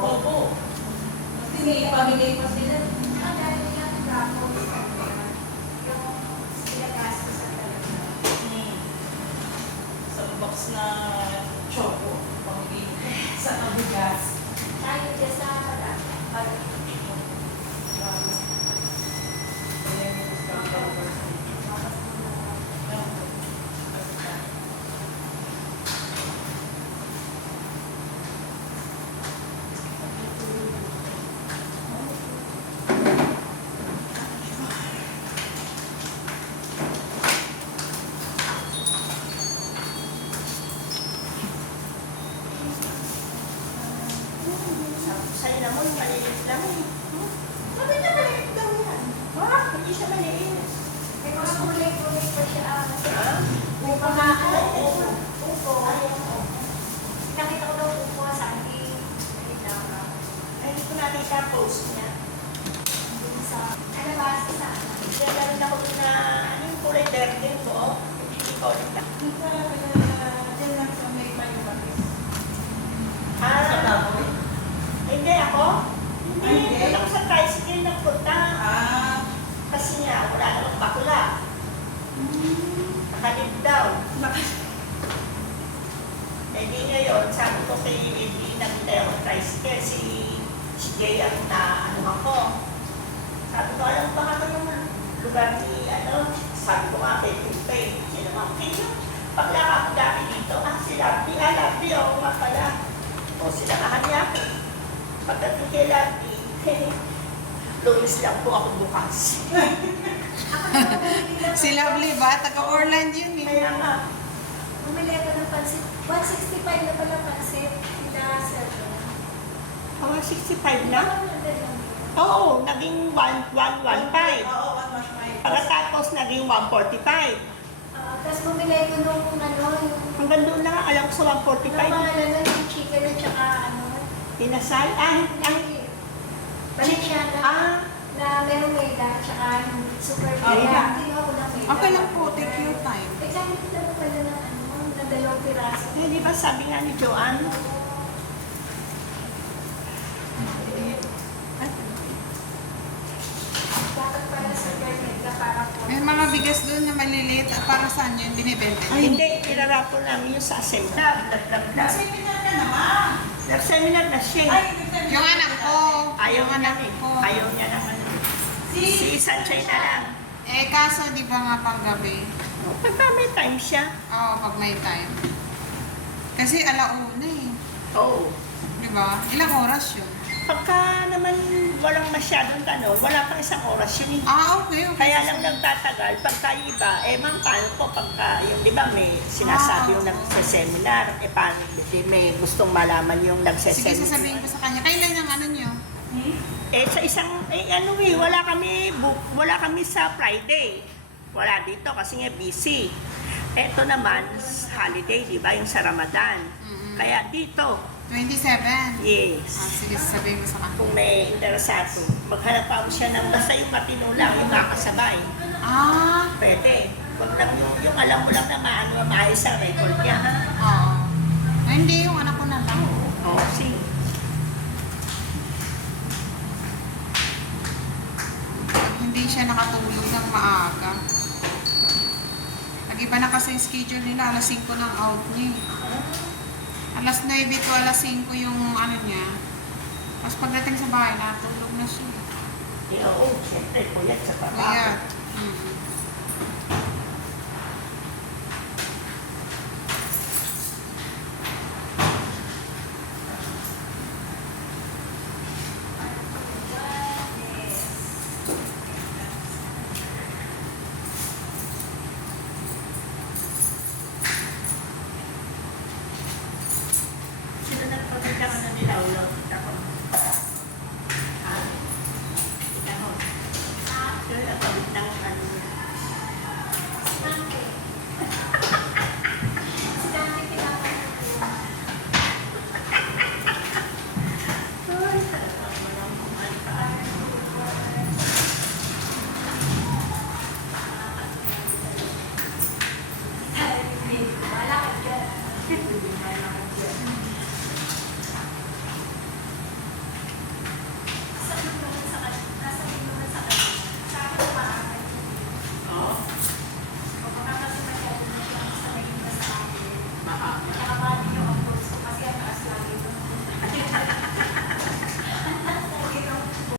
Opo. Kasi may pamilya pa sila. Ang dahil yung tapos, yung sinagastos sa talaga. Isang box na choco. Pamilya. Sa kabugas. Tayo dyan sa Sa'yo naman, maliit lang eh. Sabi niya maliit daw yan. Ha? Hindi siya maliit. may mga kulay-kulay pa siya. Ha? May mga Upo. upo. Nakita ko daw upo sa akin. Ay, hindi ko nakita post niya. Dun sa, ano ba, sa Kaya meron ako doon na, ano yung kulay verde ko? Hindi ko ulit na. Diyan lang sa may Mayumatis. Sa Ah, Taboy? hindi ako. Ay, Hindi, hindi. punta ko sa tricycle na punta. Kasi nga, wala namang bakula. Nakalib daw. Eh di ngayon, sabi ko kay Eddie, nagtay ako ng tricycle, si Jay ang na ano ako. Sabi ko, alam ba ka yung lugar ni ano? Sabi ko nga kay Tumpay. Sino mga kayo? Paglaka ako dati dito, si Lovely, Lovely, ako nga pala. O sila kanya ako. Pagdating kay Lovely, lumis lang po ako bukas. Si Lovely ba? Taga-Orland yun eh. Kaya nga, bumili ako ng pansit. 165 na pala pansit. Kita sa mga 65 na? Oo, naging 115. Oo, 115. Pagkatapos naging 145. Tapos bumili ko nung ano, yung Hanggang doon na nga, alam ko sa 145. pangalan na yung chicken at saka ano, Pinasal? Ay, Valenciana. ah, Na merong maida at saka yung super Okay maida. lang. Hindi ako ng maida. Okay lang po, take your time. Excited lang ako pala ng ano, na dalawang piraso. eh, di ba sabi nga ni Joanne? Bakit pala super maida para po? May mga bigas doon na maliliit. Para saan yun? Binibenta Ay, yun? hindi, irarapon namin yung sa seminar. Seminar ka naman. Nag-seminar na siya. Ay, ibig sabihin- Yung anak ko. Ayaw Yung niya anak eh. ko. Ayaw niya naman. Si Si Sanchez na lang. Eh, kaso di ba nga panggabi? Pagka may time siya. Oo, pag may time. Kasi alauna eh. Oo. Di ba? Ilang oras yun? Pagka naman walang masyadong tanong, wala pang isang oras yun eh. Ah, okay. Okay. Kaya lang nagtatagal, pagka yung iba, ma'am, paano po pagka, yung di ba may sinasabi yung nagsaseminar, paano may gustong malaman yung Sige, nagsaseminar. sasabihin ko sa kanya. Kailan yung ano nyo? Sa isang, wala kami sa Friday. Wala dito kasi nga busy. Ito naman, holiday, di ba, yung sa Ramadan. Kaya dito, 27. yes. Sige, sasabihin ko sa kanya. Kung may interesado, maghanap pa siya ng basta yung matino lang, yung kakasabay. Ah, Pwede. Wag lang yung alam mo lang na maayos ang record niya, ha? oo. Ah, hindi, yung anak ko na lang. Oo, sige. Hindi siya nakatulog ng maaga. Nag-iba na kasi yung schedule nila. Alas 5 ng out niya. Alas 9 to alas 5 yung ano niya. Tapos pagdating sa bahay, natulog na siya. Oo, siyempre, puyat sa trabaho. Kaya,